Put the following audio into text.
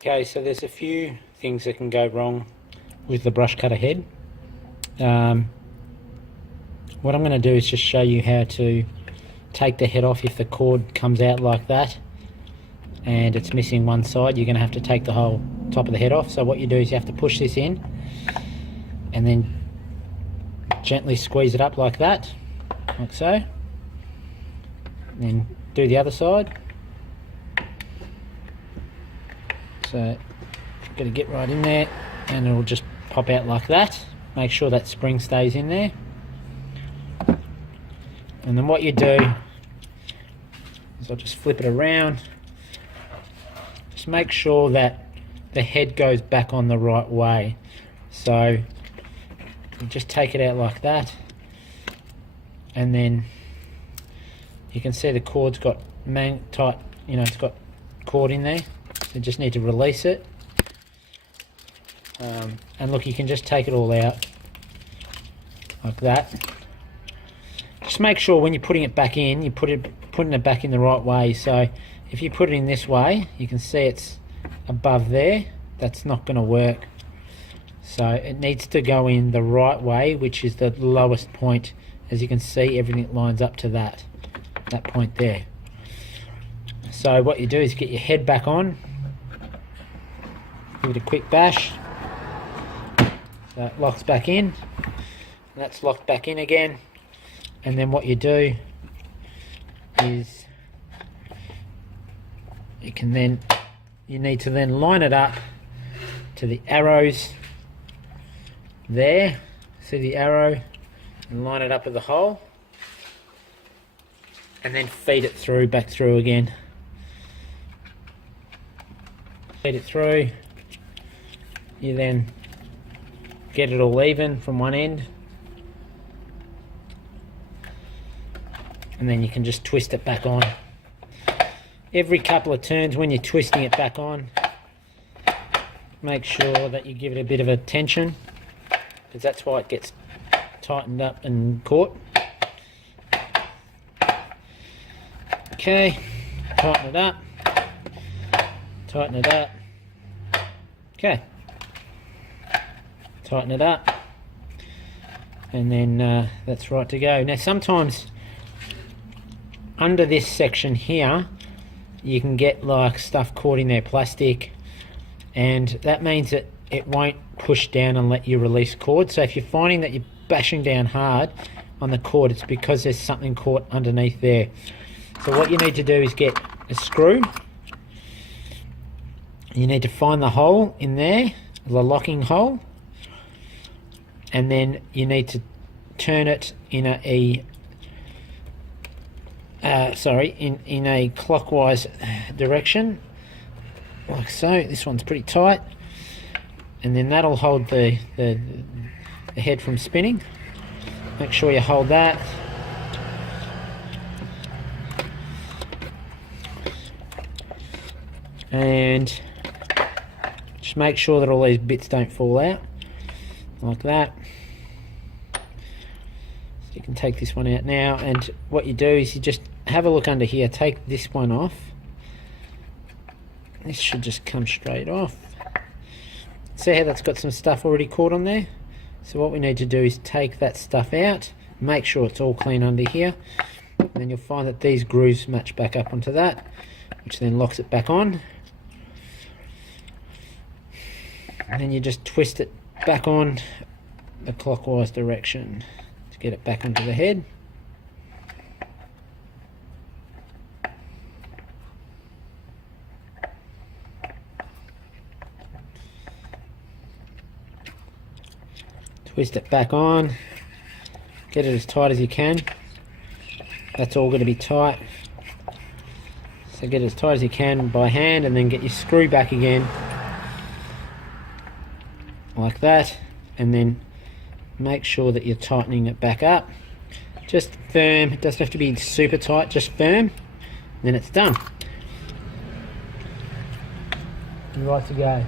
Okay, so there's a few things that can go wrong with the brush cutter head. What I'm going to do is just show you how to take the head off if the cord comes out like that and it's missing one side. You're going to have to take the whole top of the head off. So what you do is you have to push this in and then gently squeeze it up like that, like so. And then do the other side. So got to get right in there and it'll just pop out like that. Make sure that spring stays in there. And then what you do is I'll just flip it around. Just make sure that the head goes back on the right way. So you just take it out like that, and then you can see the cord's got tight, it's got cord in there. You just need to release it. And look, you can just take it all out like that. Just make sure when you're putting it back in, you're putting it back in the right way. So if you put it in this way, you can see it's above there. That's not going to work. So it needs to go in the right way, which is the lowest point. As you can see, everything lines up to that point there. So what you do is get your head back on, give it a quick bash. So it locks back in, and that's locked back in again. And then what you do is you need to then line it up to the arrows there. See the arrow? And line it up with the hole. And then feed it through, back through again. Feed it through. You then get it all even from one end. And then you can just twist it back on. Every couple of turns when you're twisting it back on, make sure that you give it a bit of a tension, because that's why it gets tightened up and caught. Okay, tighten it up, tighten it up. Okay, tighten it up, and then that's right to go. Now sometimes under this section here, you can get like stuff caught in there, plastic, and that means that it won't push down and let you release cord. So if you're finding that you're bashing down hard on the cord, it's because there's something caught underneath there. So what you need to do is get a screw. You need to find the hole in there, the locking hole, and then you need to turn it in a clockwise direction, like so. This one's pretty tight, and then that'll hold the head from spinning. Make sure you hold that. And just make sure that all these bits don't fall out, like that. You can take this one out now, and what you do is you just have a look under here, take this one off. This should just come straight off. See how that's got some stuff already caught on there? So what we need to do is take that stuff out, make sure it's all clean under here, and then you'll find that these grooves match back up onto that, which then locks it back on. And then you just twist it back on the clockwise direction. Get it back onto the head. Twist it back on. Get it as tight as you can. That's all going to be tight. So get it as tight as you can by hand, and then get your screw back again. Like that. And then make sure that you're tightening it back up. Just firm, it doesn't have to be super tight, just firm. Then it's done. You're right to go.